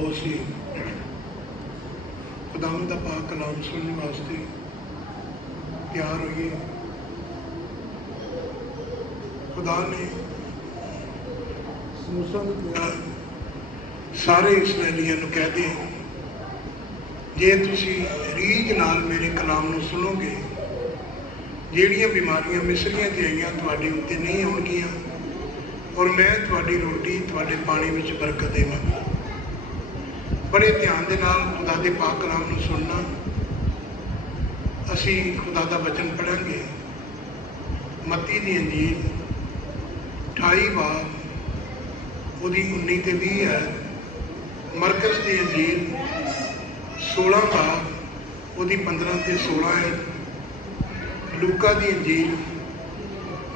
ਬਹੁਤ ਸੀ ਖੁਦਾਮ ਦਾ ਪਾਕ ਕਲਾਮ ਸੁਣਨ ਵਾਸਤੇ ਪਿਆਰ ਹੋਈਏ। ਖੁਦਾ ਨੇ ਮੂਸਾ ਨੂੰ ਕਿਹਾ, ਸਾਰੇ ਇਸرائیਲੀਆਂ ਨੂੰ ਕਹਿ ਦੇ, ਜੇ ਤੁਸੀਂ ਰੀਝ ਨਾਲ ਮੇਰੇ ਕਲਾਮ ਨੂੰ ਸੁਣੋਗੇ, ਜਿਹੜੀਆਂ ਬਿਮਾਰੀਆਂ ਮਿਸਰੀਆਂ ਤੇ ਆਈਆਂ ਤੁਹਾਡੇ ਉੱਤੇ ਨਹੀਂ ਆਉਣਗੀਆਂ, ਔਰ ਮੈਂ ਤੁਹਾਡੀ ਰੋਟੀ, ਤੁਹਾਡੇ ਪਾਣੀ ਵਿੱਚ ਬਰਕਤ ਦੇਵਾਂਗਾ। ਬੜੇ ਧਿਆਨ ਦੇ ਨਾਲ ਖੁਦਾ ਦੇ ਪਾਕ ਕਲਾਮ ਨੂੰ ਸੁਣਨਾ। ਅਸੀਂ ਖੁਦਾ ਦਾ ਬਚਨ ਪੜਾਂਗੇ ਮਤੀ ਦੀ ਅੰਜੀਲ 28 ਬਾਬ ਉਹਦੀ 19 ਤੇ 20 ਹੈ। ਮਰਕਸ ਦੀ ਅੰਜੀਲ 16 ਬਾਬ ਉਹਦੀ 15 ਤੇ 16 ਹੈ। ਲੂਕਾ ਦੀ ਅੰਜੀਲ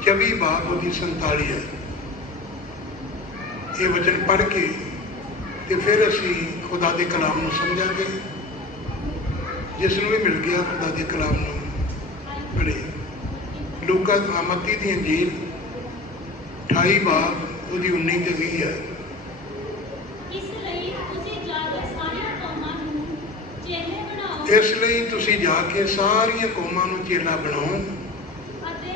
24 ਬਾਬ ਉਹਦੀ 47 ਹੈ। ਇਹ ਵਚਨ ਪੜ੍ਹ ਕੇ ਤੇ ਫਿਰ ਅਸੀਂ ਖੁਦਾ ਦੇ ਕਲਾਮ ਨੂੰ ਸਮਝਾਂਗੇ। ਜਿਸ ਨੂੰ ਵੀ ਮਿਲ ਗਿਆ ਖੁਦਾ ਦੇ ਕਲਾਮ ਨੂੰ ਪੜ੍ਹੇ ਲੂਕਾ ਮੱਤੀ ਦੀ ਅੰਜੀਲ 28 ਬਾਬ ਉਹਦੀ 19 ਤੇ 20 ਹੈ ਇਸ ਲਈ ਤੁਸੀਂ ਜਾ ਕੇ ਸਾਰੀਆਂ ਕੌਮਾਂ ਨੂੰ ਚੇਲੇ ਬਣਾਓ। ਇਸ ਲਈ ਤੁਸੀਂ ਜਾ ਕੇ ਸਾਰੀਆਂ ਕੌਮਾਂ ਨੂੰ ਚੇਲਾ ਬਣਾਓ। ਅਤੇ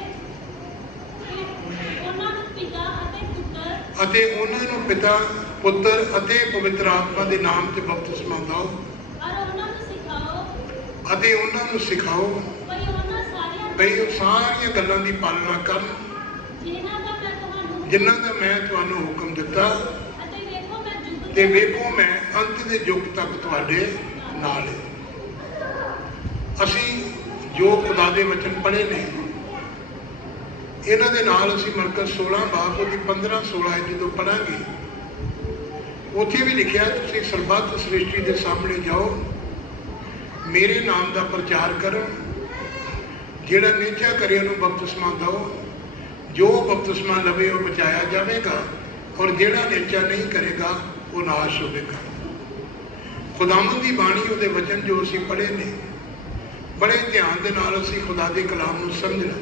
ਉਹਨਾਂ ਨੂੰ ਪਿਤਾ ਅਤੇ ਪੁੱਤਰ ਅਤੇ ਉਹਨਾਂ ਨੂੰ ਪਿਤਾ ਪੁੱਤਰ ਅਤੇ ਪਵਿੱਤਰ ਆਤਮਾ ਦੇ ਨਾਮ ਤੇ ਬਪਤਿਸਮਾ ਦਿਓ ਅਤੇ ਉਹਨਾਂ ਨੂੰ ਸਿਖਾਓ ਭਈ ਉਹ ਸਾਰੀਆਂ ਗੱਲਾਂ ਦੀ ਪਾਲਣਾ ਕਰਨ। ਜਿਨ੍ਹਾਂ ਦਾ ਮੈਂ ਤੁਹਾਨੂੰ ਦਾ ਹੁਕਮ ਦਿੱਤਾ। ਤੇ ਵੇਖੋ ਮੈਂ ਅੰਤ ਦੇ ਯੁੱਗ ਤੱਕ ਤੁਹਾਡੇ ਨਾਲ ਹਾਂ ਅਸੀਂ ਜੋ ਖੁਦਾ ਦੇ ਵਚਨ ਪੜ੍ਹੇ ਨੇ ਇਹਨਾਂ ਦੇ ਨਾਲ ਅਸੀਂ ਮਰਕਸ 16 ਬਾਬ ਉਹਦੀ 15 16 ਹੈ ਜਦੋਂ ਪੜਾਂਗੇ ਉੱਥੇ ਵੀ ਲਿਖਿਆ, ਤੁਸੀਂ ਸਰਬੱਤ ਸ੍ਰਿਸ਼ਟੀ ਦੇ ਸਾਹਮਣੇ ਜਾਓ, ਮੇਰੇ ਨਾਮ ਦਾ ਪ੍ਰਚਾਰ ਕਰੋ, ਜਿਹੜਾ ਨਿਚਾ ਕਰੇ ਉਹਨੂੰ ਬਪਤਿਸਮਾ ਦਿਓ, ਜੋ ਬਪਤਿਸਮਾ ਲਵੇ ਉਹ ਬਚਾਇਆ ਜਾਵੇਗਾ, ਔਰ ਜਿਹੜਾ ਨਿਚਾ ਨਹੀਂ ਕਰੇਗਾ, ਉਹ ਨਾਸ਼ ਹੋਵੇਗਾ। ਖੁਦਾਵੰਦ ਦੀ ਬਾਣੀ ਉਹਦੇ ਵਚਨ ਜੋ ਅਸੀਂ ਪੜ੍ਹੇ ਨੇ, ਬੜੇ ਧਿਆਨ ਦੇ ਨਾਲ ਅਸੀਂ ਖੁਦਾ ਦੇ ਕਲਾਮ ਨੂੰ ਸਮਝਣਾ।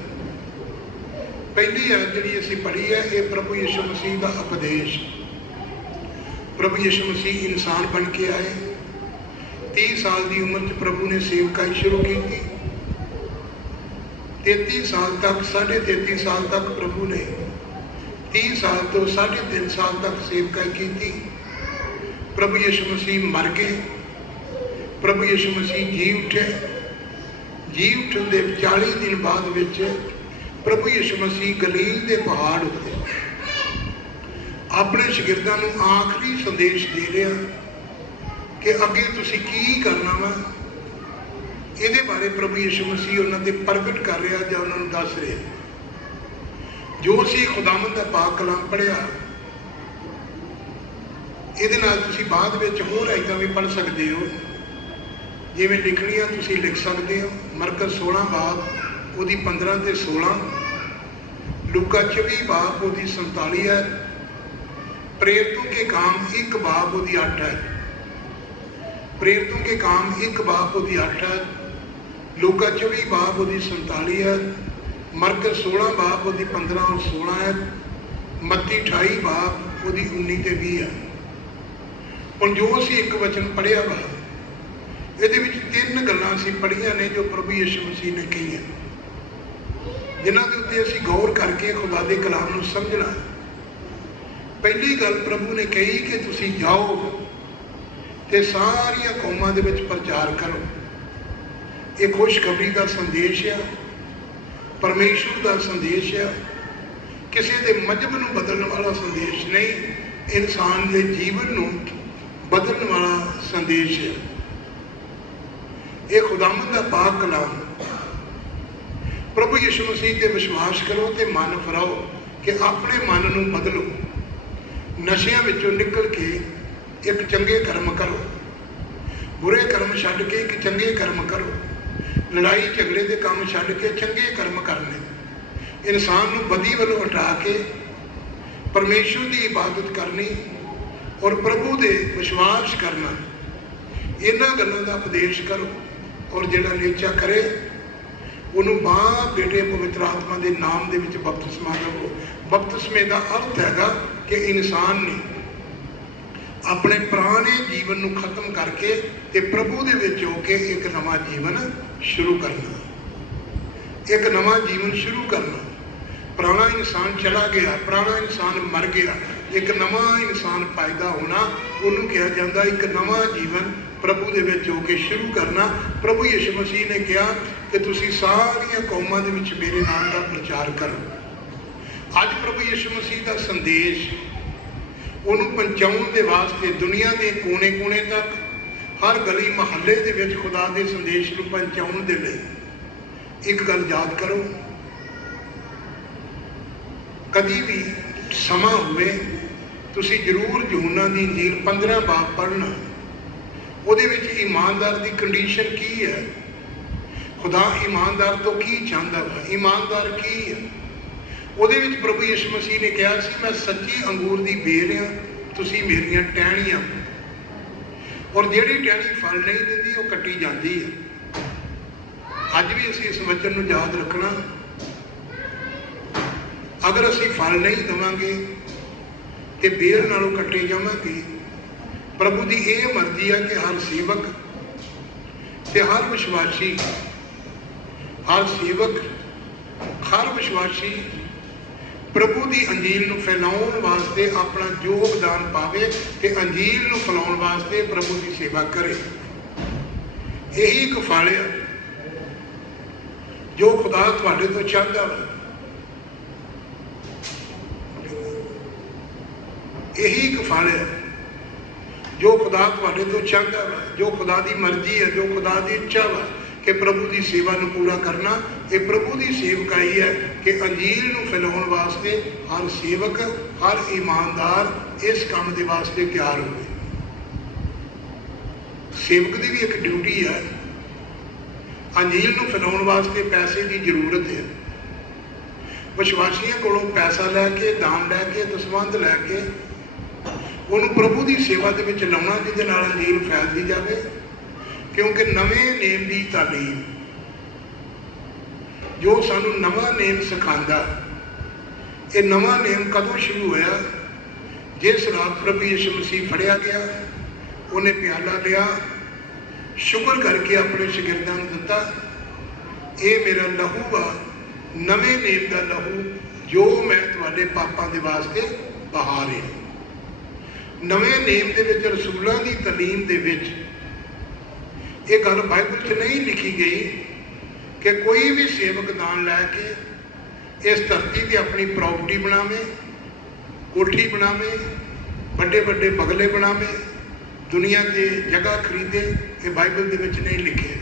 ਪਹਿਲੀ ਹੈ ਜਿਹੜੀ ਅਸੀਂ ਪੜ੍ਹੀ ਹੈ, ਇਹ ਪ੍ਰਭੂ ਯਿਸੂ ਮਸੀਹ ਦਾ ਉਪਦੇਸ਼। ਪ੍ਰਭੂ ਯਿਸੂ ਮਸੀਹ ਇਨਸਾਨ ਬਣ ਕੇ ਆਏ। 30 ਸਾਲ ਦੀ ਉਮਰ 'ਚ ਪ੍ਰਭੂ ਨੇ ਸੇਵਕਾਈ ਸ਼ੁਰੂ ਕੀਤੀ। 33 ਸਾਲ ਤੱਕ 33.5 ਸਾਲ ਤੱਕ ਪ੍ਰਭੂ ਨੇ 30 ਸਾਲ ਤੋਂ 3.5 ਸਾਲ ਤੱਕ ਸੇਵਕਾਈ ਕੀਤੀ। ਪ੍ਰਭੂ ਯਿਸੂ ਮਸੀਹ ਮਰ ਗਏ। ਪ੍ਰਭੂ ਯਿਸੂ ਮਸੀਹ ਜੀ ਉੱਠੇ। ਜੀ ਉੱਠਣ ਦੇ 40 ਦਿਨ ਬਾਅਦ ਵਿੱਚ ਪ੍ਰਭੂ ਯਿਸੂ ਮਸੀਹ ਗਲੀਲ ਦੇ ਪਹਾੜ ਉੱਤੇ ਆਪਣੇ ਸ਼ਾਗਿਰਦਾਂ ਨੂੰ ਆਖਰੀ ਸੰਦੇਸ਼ ਦੇ ਰਿਹਾ ਕਿ ਅੱਗੇ ਤੁਸੀਂ ਕੀ ਕਰਨਾ ਵਾ? ਇਹਦੇ ਬਾਰੇ ਪ੍ਰਭੂ ਯਿਸੂ ਮਸੀਹ ਉਹਨਾਂ 'ਤੇ ਪ੍ਰਗਟ ਕਰ ਰਿਹਾ ਜਾਂ ਉਹਨਾਂ ਨੂੰ ਦੱਸ ਰਿਹਾ? ਜੋ ਅਸੀਂ ਖੁਦਾਵੰਦ ਦਾ ਪਾਕ ਕਲਾਮ ਪੜਿਆ ਇਹਦੇ ਨਾਲ ਤੁਸੀਂ ਬਾਅਦ ਵਿੱਚ ਹੋਰ ਐਦਾਂ ਵੀ ਪੜ ਸਕਦੇ ਹੋ। ਜਿਵੇਂ ਲਿਖਣੀਆਂ ਤੁਸੀਂ ਲਿਖ ਸਕਦੇ ਹੋ। ਮਰਕਸ 16 ਬਾਬ, ਉਹਦੀ 15 ਤੇ 16 ਲੂਕਾ 24 ਬਾਬ, ਉਹਦੀ 47 ਹੈ। प्रेरितों के काम एक बाप ਉਹਦੀ 8 ਹੈ प्रेरितों के काम एक बाप ਉਹਦੀ 8 ਹੈ ਲੂਕਾ 24 ਬਾਪ ਉਹਦੀ 47 ਹੈ ਮਰਕਸ 16 ਬਾਪ ਉਹਦੀ 15 ਔਰ 16 ਹੈ ਮੱਤੀ 28 ਬਾਪ ਉਹਦੀ 19 ਤੇ 20 ਹੈ ਹੁਣ ਜੋ ਅਸੀਂ ਇੱਕ ਵਚਨ ਪੜਿਆ ਵਾ ਇਹਦੇ ਵਿੱਚ ਤਿੰਨ ਗੱਲਾਂ ਅਸੀਂ ਪੜੀਆਂ ਨੇ ਜੋ ਪ੍ਰਭੂ ਯਿਸੂ ਮਸੀਹ ਨੇ ਕਹੀਆਂ ਜਿਨ੍ਹਾਂ ਦੇ ਉੱਤੇ ਅਸੀਂ ਗੌਰ ਕਰਕੇ ਖੁਦਾ ਦੇ ਕਲਾਮ ਨੂੰ ਸਮਝਣਾ ਹੈ ਪਹਿਲੀ ਗੱਲ ਪ੍ਰਭੂ ਨੇ ਕਹੀ ਕਿ ਤੁਸੀਂ ਜਾਓ ਤੇ ਸਾਰੀਆਂ ਕੌਮਾਂ ਦੇ ਵਿੱਚ ਪ੍ਰਚਾਰ ਕਰੋ। ਇਹ ਖੁਸ਼ਖਬਰੀ ਦਾ ਸੰਦੇਸ਼ ਆ, ਪਰਮੇਸ਼ਰ ਦਾ ਸੰਦੇਸ਼ ਆ। ਕਿਸੇ ਦੇ ਮਜਬ ਨੂੰ ਬਦਲਣ ਵਾਲਾ ਸੰਦੇਸ਼ ਨਹੀਂ, ਇਨਸਾਨ ਦੇ ਜੀਵਨ ਨੂੰ ਬਦਲਣ ਵਾਲਾ ਸੰਦੇਸ਼ ਹੈ ਇਹ ਖੁਦਾਵੰਦ ਦਾ ਪਾਕ ਕਲਾਮ। ਪ੍ਰਭੂ ਯਿਸੂ ਮਸੀਹ ਤੇ ਵਿਸ਼ਵਾਸ ਕਰੋ ਤੇ ਮਨ ਫਰਾਓ ਕਿ ਆਪਣੇ ਮਨ ਨੂੰ ਬਦਲੋ। ਨਸ਼ਿਆਂ ਵਿੱਚੋਂ ਨਿਕਲ ਕੇ ਇੱਕ ਚੰਗੇ ਕਰਮ ਕਰੋ। ਬੁਰੇ ਕਰਮ ਛੱਡ ਕੇ ਇੱਕ ਚੰਗੇ ਕਰਮ ਕਰੋ। ਲੜਾਈ ਝਗੜੇ ਦੇ ਕੰਮ ਛੱਡ ਕੇ ਚੰਗੇ ਕਰਮ ਕਰਨੇ। ਇਨਸਾਨ ਨੂੰ ਬਦੀ ਵੱਲੋਂ ਹਟਾ ਕੇ ਪਰਮੇਸ਼ਰ ਦੀ ਇਬਾਦਤ ਕਰਨੀ ਔਰ ਪ੍ਰਭੂ ਦੇ ਵਿਸ਼ਵਾਸ ਕਰਨਾ। ਇਹਨਾਂ ਗੱਲਾਂ ਦਾ ਉਪਦੇਸ਼ ਕਰੋ ਔਰ ਜਿਹੜਾ ਨੇਚਾ ਕਰੇ ਉਹਨੂੰ ਬਾਪ ਬੇਟੇ ਪਵਿੱਤਰ ਆਤਮਾ ਦੇ ਨਾਮ ਦੇ ਵਿੱਚ ਬਪਤਿਸਮਾ ਦਿਓ ਬਪਤਿਸਮੇ ਦਾ ਅਰਥ ਹੈਗਾ ਕਿ ਇਨਸਾਨ ਨੇ ਆਪਣੇ ਪੁਰਾਣੇ ਜੀਵਨ ਨੂੰ ਖਤਮ ਕਰਕੇ ਤੇ ਪ੍ਰਭੂ ਦੇ ਵਿੱਚ ਹੋ ਕੇ ਇੱਕ ਨਵਾਂ ਜੀਵਨ ਸ਼ੁਰੂ ਕਰਨਾ। ਇੱਕ ਨਵਾਂ ਜੀਵਨ ਸ਼ੁਰੂ ਕਰਨਾ। ਪੁਰਾਣਾ ਇਨਸਾਨ ਚਲਾ ਗਿਆ, ਪੁਰਾਣਾ ਇਨਸਾਨ ਮਰ ਗਿਆ। ਇੱਕ ਨਵਾਂ ਇਨਸਾਨ ਪੈਦਾ ਹੋਣਾ, ਉਹਨੂੰ ਕਿਹਾ ਜਾਂਦਾ ਇੱਕ ਨਵਾਂ ਜੀਵਨ ਪ੍ਰਭੂ ਦੇ ਵਿੱਚ ਹੋ ਕੇ ਸ਼ੁਰੂ ਕਰਨਾ, ਪ੍ਰਭੂ ਯਿਸੂ ਮਸੀਹ ਨੇ ਕਿਹਾ ਕਿ ਤੁਸੀਂ ਸਾਰੀਆਂ ਕੌਮਾਂ ਦੇ ਵਿੱਚ ਮੇਰੇ ਨਾਮ ਦਾ ਪ੍ਰਚਾਰ ਕਰੋ। ਅੱਜ ਪ੍ਰਭੂ ਯਿਸੂ ਮਸੀਹ ਦਾ ਸੰਦੇਸ਼, ਉਹਨੂੰ ਪਹੁੰਚਾਉਣ ਦੇ ਵਾਸਤੇ ਦੁਨੀਆ ਦੇ ਕੋਨੇ-ਕੋਨੇ ਤੱਕ, ਹਰ ਗਲੀ ਮਹੱਲੇ ਦੇ ਵਿੱਚ ਖੁਦਾ ਦੇ ਸੰਦੇਸ਼ ਨੂੰ ਪਹੁੰਚਾਉਣ ਦੇ ਲਈ ਇੱਕ ਗੱਲ ਯਾਦ ਕਰੋ। ਕਦੀ ਵੀ ਸਮਾਂ ਹੋਵੇ, ਤੁਸੀਂ ਜ਼ਰੂਰ ਯਹੂਨਾ ਦੀ ਇੰਜੀਲ 15 ਬਾਬ ਪੜ੍ਹਨਾ। ਉਹਦੇ ਵਿੱਚ ਇਮਾਨਦਾਰ ਦੀ ਕੰਡੀਸ਼ਨ ਕੀ ਹੈ? ਖੁਦਾ ਇਮਾਨਦਾਰ ਤੋਂ ਕੀ ਚਾਹੁੰਦਾ ਵਾ? ਇਮਾਨਦਾਰ ਕੀ ਹੈ? ਉਹਦੇ ਵਿੱਚ ਪ੍ਰਭੂ ਯਿਸੂ ਮਸੀਹ ਨੇ ਕਿਹਾ ਸੀ, ਮੈਂ ਸੱਚੀ ਅੰਗੂਰ ਦੀ ਬੇਲ ਆ ਤੁਸੀਂ ਮੇਰੀਆਂ ਟਹਿਣੀਆਂ ਔਰ ਜਿਹੜੀ ਟਹਿਣੀ ਫਲ ਨਹੀਂ ਦਿੰਦੀ, ਉਹ ਕੱਟੀ ਜਾਂਦੀ ਹੈ। ਅੱਜ ਵੀ ਅਸੀਂ ਇਸ ਵਚਨ ਨੂੰ ਯਾਦ ਰੱਖਣਾ। ਅਗਰ ਅਸੀਂ ਫਲ ਨਹੀਂ ਦਵਾਂਗੇ, ਤੇ ਬੇਰ ਨਾਲੋਂ ਕੱਟੇ ਜਾਵਾਂਗੇ ਪ੍ਰਭੂ ਦੀ ਇਹ ਮਰਜ਼ੀ ਹੈ ਕਿ ਹਰ ਸੇਵਕ ਤੇ ਹਰ ਵਿਸ਼ਵਾਸੀ, ਹਰ ਸੇਵਕ, ਹਰ ਵਿਸ਼ਵਾਸੀ ਪ੍ਰਭੂ ਦੀ ਅੰਜੀਲ ਨੂੰ ਫੈਲਾਉਣ ਵਾਸਤੇ ਆਪਣਾ ਯੋਗਦਾਨ ਪਾਵੇ ਤੇ ਅੰਜੀਲ ਨੂੰ ਫੈਲਾਉਣ ਵਾਸਤੇ ਪ੍ਰਭੂ ਦੀ ਸੇਵਾ ਕਰੇ। ਇਹੀ ਇੱਕ ਫਲ ਆ ਜੋ ਖੁਦਾ ਤੁਹਾਡੇ ਤੋਂ ਚਾਹੁੰਦਾ ਵਾ। ਇਹੀ ਇੱਕ ਫਲ ਹੈ ਜੋ ਖੁਦਾ ਤੁਹਾਡੇ ਤੋਂ ਚਾਹੁੰਦਾ ਵਾ, ਜੋ ਖੁਦਾ ਦੀ ਮਰਜ਼ੀ ਹੈ, ਜੋ ਖੁਦਾ ਦੀ ਇੱਛਾ ਵਾ ਕਿ ਪ੍ਰਭੂ ਦੀ ਸੇਵਾ ਨੂੰ ਪੂਰਾ ਕਰਨਾ, ਇਹ ਪ੍ਰਭੂ ਦੀ ਸੇਵਕਾਈ ਹੈ ਕਿ ਅੰਜੀਲ ਨੂੰ ਫੈਲਾਉਣ ਵਾਸਤੇ ਹਰ ਸੇਵਕ, ਹਰ ਇਮਾਨਦਾਰ ਇਸ ਕੰਮ ਦੇ ਵਾਸਤੇ ਤਿਆਰ ਹੋਵੇ। ਸੇਵਕ ਦੀ ਵੀ ਇੱਕ ਡਿਊਟੀ ਹੈ। ਅੰਜੀਲ ਨੂੰ ਫੈਲਾਉਣ ਵਾਸਤੇ ਪੈਸੇ ਦੀ ਜ਼ਰੂਰਤ ਹੈ। ਵਿਸ਼ਵਾਸੀਆਂ ਕੋਲੋਂ ਪੈਸਾ ਲੈ ਕੇ ਦਾਨ ਲੈ ਕੇ ਦਸਵੰਧ ਲੈ ਕੇ ਉਹਨੂੰ ਪ੍ਰਭੂ ਦੀ ਸੇਵਾ ਦੇ ਵਿੱਚ ਲਾਉਣਾ ਜਿਹਦੇ ਨਾਲ ਅੰਜੀਲ ਫੈਲਦੀ ਜਾਵੇ, ਕਿਉਂਕਿ ਨਵੇਂ ਨੇਮ ਦੀ ਤਾਲੀਮ ਜੋ ਸਾਨੂੰ ਨਵਾਂ ਨੇਮ ਸਿਖਾਉਂਦਾ, ਇਹ ਨਵਾਂ ਨੇਮ ਕਦੋਂ ਸ਼ੁਰੂ ਹੋਇਆ? ਜਿਸ ਰਾਤ ਪ੍ਰਭੂ ਯਿਸੂ ਮਸੀਹ ਫੜਿਆ ਗਿਆ, ਉਹਨੇ ਪਿਆਲਾ ਲਿਆ, ਸ਼ੁਕਰ ਕਰਕੇ ਆਪਣੇ ਸ਼ਾਗਿਰਦਾਂ ਨੂੰ ਦਿੱਤਾ। ਇਹ ਮੇਰਾ ਲਹੂ ਆ, ਨਵੇਂ ਨੇਮ ਦਾ ਲਹੂ, ਜੋ ਮੈਂ ਤੁਹਾਡੇ ਪਾਪਾਂ ਦੇ ਵਾਸਤੇ ਬਹਾ ਰਿਹਾ। ਨਵੇਂ ਨੇਮ ਦੇ ਵਿੱਚ, ਰਸੂਲਾਂ ਦੀ ਤਾਲੀਮ ਦੇ ਵਿੱਚ ਇਹ ਗੱਲ ਬਾਈਬਲ 'ਚ ਨਹੀਂ ਲਿਖੀ ਗਈ ਕਿ ਕੋਈ ਵੀ ਸੇਵਕ ਦਾਨ ਲੈ ਕੇ ਇਸ ਧਰਤੀ ਤੇ ਆਪਣੀ ਪ੍ਰਾਪਰਟੀ ਬਣਾਵੇ, ਕੋਠੀ ਬਣਾਵੇ ਵੱਡੇ ਵੱਡੇ ਬਗਲੇ ਬਣਾਵੇ, ਦੁਨੀਆ ਤੇ ਜਗ੍ਹਾ ਖਰੀਦੇ, ਇਹ ਬਾਈਬਲ ਦੇ ਵਿੱਚ ਨਹੀਂ ਲਿਖਿਆ।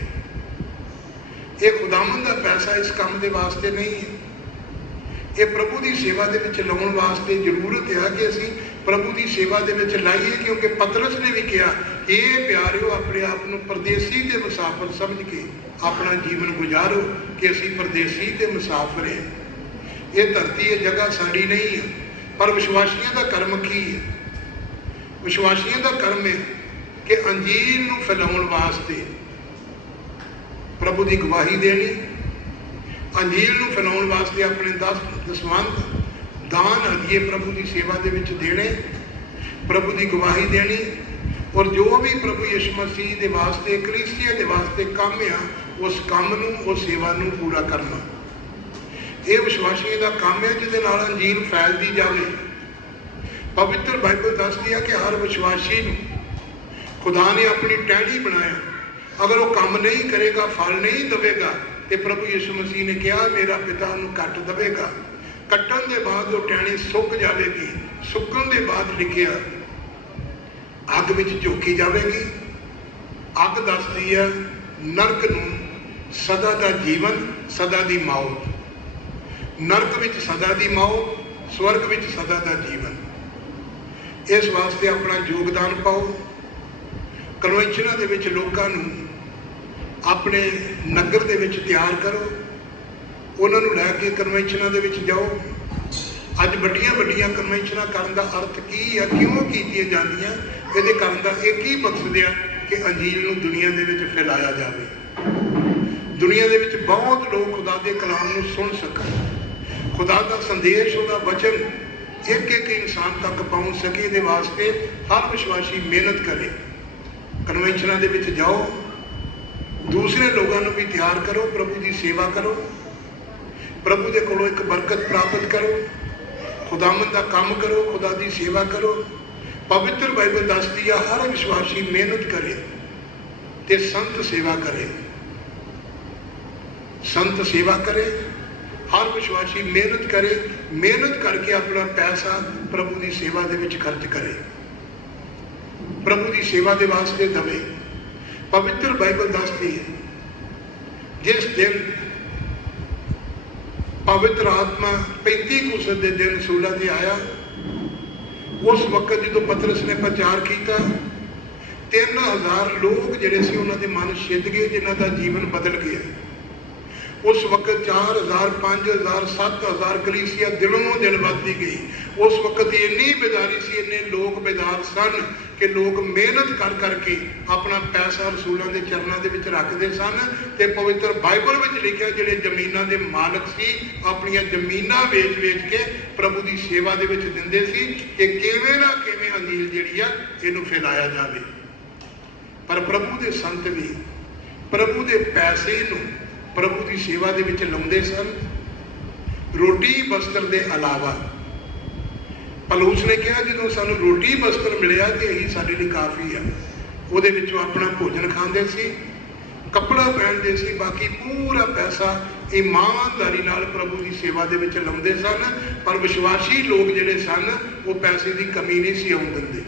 ਇਹ ਖੁਦਾਵੰਦ ਦਾ ਪੈਸਾ ਇਸ ਕੰਮ ਦੇ ਵਾਸਤੇ ਨਹੀਂ ਹੈ। ਇਹ ਪ੍ਰਭੂ ਦੀ ਸੇਵਾ ਦੇ ਵਿੱਚ ਲਾਉਣ ਵਾਸਤੇ ਜ਼ਰੂਰਤ ਹੈ ਕਿ ਅਸੀਂ ਪ੍ਰਭੂ ਦੀ ਸੇਵਾ ਦੇ ਵਿੱਚ ਲਾਈਏ, ਕਿਉਂਕਿ ਪਤਰਸ ਨੇ ਵੀ ਕਿਹਾ ਇਹ ਪਿਆਰਿਓ, ਆਪਣੇ ਆਪ ਨੂੰ ਪਰਦੇਸੀ ਤੇ ਮੁਸਾਫਰ ਸਮਝ ਕੇ ਆਪਣਾ ਜੀਵਨ ਗੁਜ਼ਾਰੋ, ਕਿ ਅਸੀਂ ਪਰਦੇਸੀ ਤੇ ਮੁਸਾਫਰ ਹਾਂ। ਇਹ ਧਰਤੀ, ਇਹ ਜਗ੍ਹਾ ਸਾਡੀ ਨਹੀਂ ਹੈ, ਪਰ ਵਿਸ਼ਵਾਸੀਆਂ ਦਾ ਕਰਮ ਕੀ ਹੈ? ਵਿਸ਼ਵਾਸੀਆਂ ਦਾ ਕਰਮ ਹੈ ਕਿ ਅੰਜੀਲ ਨੂੰ ਫੈਲਾਉਣ ਵਾਸਤੇ ਪ੍ਰਭੂ ਦੀ ਗਵਾਹੀ ਦੇਣੀ ਅੰਜੀਲ ਨੂੰ ਫੈਲਾਉਣ ਵਾਸਤੇ ਆਪਣੇ ਦਸ ਦਸਵੰਧ ਦਾਨ ਹਦੀਏ ਪ੍ਰਭੂ ਦੀ ਸੇਵਾ ਦੇ ਵਿੱਚ ਦੇਣੇ, ਪ੍ਰਭੂ ਦੀ ਗਵਾਹੀ ਦੇਣੀ, ਔਰ ਜੋ ਵੀ ਪ੍ਰਭੂ ਯਿਸੂ ਮਸੀਹ ਦੇ ਵਾਸਤੇ ਕਲੀਸਿਆ ਦੇ ਵਾਸਤੇ ਕੰਮ ਆ, ਉਸ ਕੰਮ ਨੂੰ ਉਹ ਸੇਵਾ ਨੂੰ ਪੂਰਾ ਕਰਨਾ। ਇਹ ਵਿਸ਼ਵਾਸੀਆਂ ਦਾ ਕੰਮ ਹੈ ਜਿਹਦੇ ਨਾਲ ਅੰਜੀਲ ਫੈਲਦੀ ਜਾਵੇ। ਪਵਿੱਤਰ ਬਾਈਬਲ ਦੱਸਦੀ ਹੈ ਕਿ ਹਰ ਵਿਸ਼ਵਾਸੀ ਨੂੰ ਖੁਦਾ ਨੇ ਆਪਣੀ ਟਹਿਣੀ ਬਣਾਇਆ। ਅਗਰ ਉਹ ਕੰਮ ਨਹੀਂ ਕਰੇਗਾ, ਫਲ ਨਹੀਂ ਦੇਵੇਗਾ, ਤੇ ਪ੍ਰਭੂ ਯਿਸੂ ਮਸੀਹ ਨੇ ਕਿਹਾ, ਮੇਰਾ ਪਿਤਾ ਉਹਨੂੰ ਕੱਟ ਦੇਵੇਗਾ। ਕੱਟਣ ਦੇ ਬਾਅਦ ਉਹ ਟਹਿਣੀ ਸੁੱਕ ਜਾਵੇਗੀ, ਸੁੱਕਣ ਦੇ ਬਾਅਦ ਲਿਖਿਆ, ਅੱਗ ਵਿੱਚ ਝੋਕੀ ਜਾਵੇਗੀ। ਅੱਗ ਦੱਸਦੀ ਹੈ, ਨਰਕ ਨੂੰ ਸਦਾ ਦਾ ਜੀਵਨ, ਸਦਾ ਦੀ ਮੌਤ। ਨਰਕ ਵਿੱਚ ਸਦਾ ਦੀ ਮੌਤ, ਸਵਰਗ ਵਿੱਚ ਸਦਾ ਦਾ ਜੀਵਨ। ਇਸ ਵਾਸਤੇ ਆਪਣਾ ਯੋਗਦਾਨ ਪਾਓ। ਕਨਵੈਨਸ਼ਨਾਂ ਦੇ ਵਿੱਚ ਲੋਕਾਂ ਨੂੰ ਆਪਣੇ ਨਗਰ ਦੇ ਵਿੱਚ ਤਿਆਰ ਕਰੋ। ਉਹਨਾਂ ਨੂੰ ਲੈ ਕੇ ਕਨਵੈਨਸ਼ਨਾਂ ਦੇ ਵਿੱਚ ਜਾਓ। ਅੱਜ ਵੱਡੀਆਂ ਵੱਡੀਆਂ ਕਨਵੈਨਸ਼ਨਾਂ ਕਰਨ ਦਾ ਅਰਥ ਕੀ ਆ? ਕਿਉਂ ਕੀਤੀਆਂ ਜਾਂਦੀਆਂ? ਇਹਦੇ ਕਰਨ ਦਾ ਇੱਕ ਹੀ ਮਕਸਦ ਆ ਕਿ ਅੰਜੀਲ ਨੂੰ ਦੁਨੀਆ ਦੇ ਵਿੱਚ ਫੈਲਾਇਆ ਜਾਵੇ। ਦੁਨੀਆ ਦੇ ਵਿੱਚ ਬਹੁਤ ਲੋਕ ਖੁਦਾ ਦੇ ਕਲਾਮ ਨੂੰ ਸੁਣ ਸਕਣ। ਖੁਦਾ ਦਾ ਸੰਦੇਸ਼, ਉਹਦਾ ਵਚਨ ਇੱਕ ਇੱਕ ਇਨਸਾਨ ਤੱਕ ਪਹੁੰਚ ਸਕੇ, ਇਹਦੇ ਵਾਸਤੇ ਹਰ ਵਿਸ਼ਵਾਸੀ ਮਿਹਨਤ ਕਰੇ। ਕਨਵੈਨਸ਼ਨਾਂ ਦੇ ਵਿੱਚ ਜਾਓ। ਦੂਸਰੇ ਲੋਕਾਂ ਨੂੰ ਵੀ ਤਿਆਰ ਕਰੋ, ਪ੍ਰਭੂ ਦੀ ਸੇਵਾ ਕਰੋ। ਪ੍ਰਭੂ ਦੇ ਕੋਲੋਂ ਇੱਕ ਬਰਕਤ ਪ੍ਰਾਪਤ ਕਰੋ। ਖੁਦਾਵੰਦ ਦਾ ਕੰਮ ਕਰੋ, ਖੁਦਾ ਦੀ ਸੇਵਾ ਕਰੋ। ਪਵਿੱਤਰ ਬਾਈਬਲ ਦੱਸਦੀ ਆ, ਹਰ ਵਿਸ਼ਵਾਸੀ ਮਿਹਨਤ ਕਰੇ ਤੇ ਸੰਤ ਸੇਵਾ ਕਰੇ। ਸੰਤ ਸੇਵਾ ਕਰੇ, ਹਰ ਵਿਸ਼ਵਾਸੀ ਮਿਹਨਤ ਕਰੇ, ਮਿਹਨਤ ਕਰਕੇ ਆਪਣਾ ਪੈਸਾ ਪ੍ਰਭੂ ਦੀ ਸੇਵਾ ਦੇ ਵਿੱਚ ਖਰਚ ਕਰੇ। ਪ੍ਰਭੂ ਦੀ ਸੇਵਾ ਦੇ ਵਾਸਤੇ ਦਵੇ। ਪਵਿੱਤਰ ਬਾਈਬਲ ਦੱਸਦੀ ਹੈ, ਜਿਸ ਦਿਨ ਪਵਿੱਤਰ ਆਤਮਾ 35 ਕੁਸਰ ਦੇ ਦਿਨ ਸੂਲਾ ਤੇ ਆਇਆ। ਉਸ ਵਕਤ ਜਦੋਂ ਪਤਰਸ ਨੇ ਪ੍ਰਚਾਰ ਕੀਤਾ 3000 ਲੋਕ ਜਿਹੜੇ ਸੀ ਉਹਨਾਂ ਦੇ ਮਨ ਛਿੱਜ ਗਏ, ਜਿਨ੍ਹਾਂ ਦਾ ਜੀਵਨ ਬਦਲ ਗਿਆ। ਉਸ ਵਕਤ 4000 5000 7000 ਕਲੀਸਿਆ ਦਿਲੋਂ ਦਿਨ ਵੱਧਦੀ ਗਈ। ਉਸ ਵਕਤ ਇੰਨੀ ਬੇਦਾਰੀ ਸੀ, ਇੰਨੇ ਲੋਕ ਬੇਦਾਰ ਸਨ ਕਿ ਲੋਕ ਮਿਹਨਤ ਕਰ ਕਰਕੇ ਆਪਣਾ ਪੈਸਾ ਰਸੂਲਾਂ ਦੇ ਚਰਨਾਂ ਦੇ ਵਿੱਚ ਰੱਖਦੇ ਸਨ ਤੇ ਪਵਿੱਤਰ ਬਾਈਬਲ ਵਿੱਚ ਲਿਖਿਆ ਜਿਹੜੇ ਜ਼ਮੀਨਾਂ ਦੇ ਮਾਲਕ ਸੀ, ਆਪਣੀਆਂ ਜ਼ਮੀਨਾਂ ਵੇਚ-ਵੇਚ ਕੇ ਪ੍ਰਭੂ ਦੀ ਸੇਵਾ ਦੇ ਵਿੱਚ ਦਿੰਦੇ ਸੀ ਕਿ ਕਿਵੇਂ ਨਾ ਕਿਵੇਂ ਅੰਜੀਲ ਜਿਹੜੀ ਆ, ਇਹਨੂੰ ਫੈਲਾਇਆ ਜਾਵੇ। ਪਰ ਪ੍ਰਭੂ ਦੇ ਸੰਤ ਵੀ, ਪ੍ਰਭੂ ਦੇ ਪੈਸੇ ਨੂੰ ਪ੍ਰਭੂ ਦੀ ਸੇਵਾ ਦੇ ਵਿੱਚ ਲਾਉਂਦੇ ਸਨ। ਰੋਟੀ ਬਸਤਰ ਦੇ ਇਲਾਵਾ ਪਲੂਸ ਨੇ ਕਿਹਾ, ਜਦੋਂ ਸਾਨੂੰ ਰੋਟੀ ਬਸਤਰ ਮਿਲਿਆ ਤੇ ਇਹੀ ਸਾਡੇ ਲਈ ਕਾਫੀ ਆ। ਉਹਦੇ ਵਿੱਚੋਂ ਆਪਣਾ ਭੋਜਨ ਖਾਂਦੇ ਸੀ, ਕੱਪੜਾ ਪਹਿਨਦੇ ਸੀ, ਬਾਕੀ ਪੂਰਾ ਪੈਸਾ ਇਮਾਨਦਾਰੀ ਨਾਲ ਪ੍ਰਭੂ ਦੀ ਸੇਵਾ ਦੇ ਵਿੱਚ ਲਾਉਂਦੇ ਸਨ। ਪਰ ਵਿਸ਼ਵਾਸੀ ਲੋਕ ਜਿਹੜੇ ਸਨ, ਉਹ ਪੈਸੇ ਦੀ ਕਮੀ ਨਹੀਂ ਸੀ ਆਉਣ ਦਿੰਦੇ।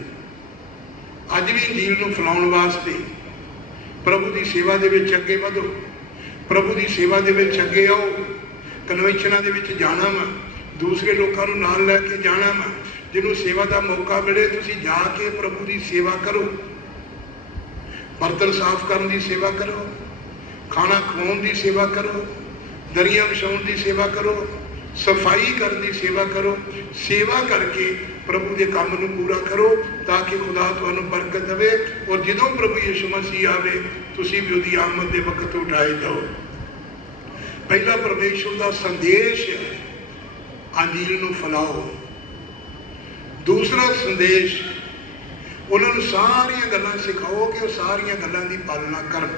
ਅੱਜ ਵੀ ਜੀਵ ਨੂੰ ਫਲਾਉਣ ਵਾਸਤੇ ਪ੍ਰਭੂ ਦੀ ਸੇਵਾ ਦੇ ਵਿੱਚ ਅੱਗੇ ਵਧੋ। ਪ੍ਰਭੂ ਦੀ ਸੇਵਾ ਦੇ ਵਿੱਚ ਅੱਗੇ ਆਓ ਕਨਵੈਨਸ਼ਨਾਂ ਦੇ ਵਿੱਚ ਜਾਣਾ ਵਾ, ਦੂਸਰੇ ਲੋਕਾਂ ਨੂੰ ਨਾਲ ਲੈ ਕੇ ਜਾਣਾ ਵਾ, ਜਿਹਨੂੰ ਸੇਵਾ ਦਾ ਮੌਕਾ ਮਿਲੇ, ਤੁਸੀਂ ਜਾ ਕੇ ਪ੍ਰਭੂ ਦੀ ਸੇਵਾ ਕਰੋ। ਬਰਤਨ ਸਾਫ਼ ਕਰਨ ਦੀ ਸੇਵਾ ਕਰੋ, ਖਾਣਾ ਖਵਾਉਣ ਦੀ ਸੇਵਾ ਕਰੋ, ਦਰੀਆਂ ਵਿਛਾਉਣ ਦੀ ਸੇਵਾ ਕਰੋ, ਸਫ਼ਾਈ ਕਰਨ ਦੀ ਸੇਵਾ ਕਰੋ, ਸੇਵਾ ਕਰਕੇ ਪ੍ਰਭੂ ਦੇ ਕੰਮ ਨੂੰ ਪੂਰਾ ਕਰੋ ਤਾਂ ਕਿ ਖੁਦਾ ਤੁਹਾਨੂੰ ਬਰਕਤ ਦੇਵੇ ਔਰ ਜਦੋਂ ਪ੍ਰਭੂ ਯਿਸੂ ਮਸੀਹ ਆਵੇ, ਤੁਸੀਂ ਵੀ ਉਹਦੀ ਆਮਦ ਦੇ ਵਕਤ ਉਠਾਏ ਜਾਓ। ਪਹਿਲਾ ਪਰਮੇਸ਼ਵਰ ਦਾ ਸੰਦੇਸ਼ ਹੈ ਅੰਜੀਲ ਨੂੰ ਫੈਲਾਓ। ਦੂਸਰਾ ਸੰਦੇਸ਼, ਉਹਨਾਂ ਨੂੰ ਸਾਰੀਆਂ ਗੱਲਾਂ ਸਿਖਾਓ ਕਿ ਉਹ ਸਾਰੀਆਂ ਗੱਲਾਂ ਦੀ ਪਾਲਣਾ ਕਰਨ।